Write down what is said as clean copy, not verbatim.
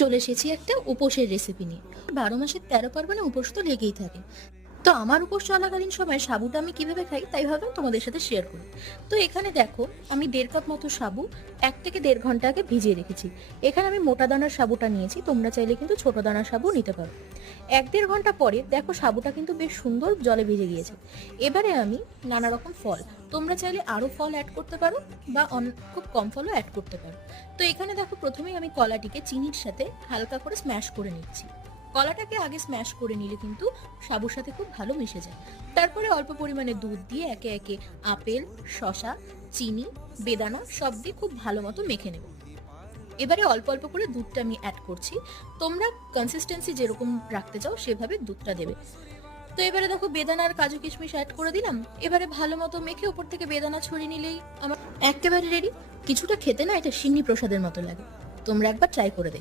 চলে এসেছি একটা উপোসের রেসিপি নিয়ে। 12 মাসের 13 পার্বণে উপোস তো লেগেই থাকে। তো আমার উপোস চলাকালীন সময় সাবুটা আমি কিভাবে খাই তাই ভাবলাম তোমাদের সাথে শেয়ার করি। তো এখানে দেখো আমি 1.5 কাপ মতো সাবু 1 থেকে 1.5 ঘন্টা আগে ভিজিয়ে রেখেছি। এখানে আমি মোটা দানার সাবুটা নিয়েছি, তোমরা চাইলে কিন্তু ছোট দানার সাবু নিতে পারো। 1-1.5 ঘন্টা পরে দেখো সাবুটা কিন্তু বেশ সুন্দর জলে ভিজে গিয়েছে। এবারে আমি নানা রকম ফল, তোমরা চাইলে আরো ফল অ্যাড করতে পারো বা খুব কম ফলও অ্যাড করতে পারো। তো এখানে দেখো প্রথমেই আমি কলাটিকে চিনির সাথে হালকা করে স্ম্যাশ করে নিচ্ছি। কলাটাকে আগে স্ম্যাশ করে নিলে কিন্তু সাবুর সাথে খুব ভালো মিশে যায়। তারপরে অল্প পরিমাণে দুধ দিয়ে একে একে আপেল, শসা, চিনি, বেদানা সব দিয়ে খুব ভালো মতো মেখে নেব। এবারে অল্প অল্প করে দুধটা আমি অ্যাড করছি, তোমরা কনসিস্টেন্সি যেরকম রাখতে চাও সেভাবে দুধটা দেবে। তো এবারে দেখো বেদানা আর কাজু কিশমিশ অ্যাড করে দিলাম। এবারে ভালো মতো মেখে উপর থেকে বেদানা ছড়িয়ে নিলেই আমার একেবারে রেডি। কিছুটা খেতে না এটা সিন্নি প্রসাদের মতো লাগে, তোমরা একবার ট্রাই করে দেখো।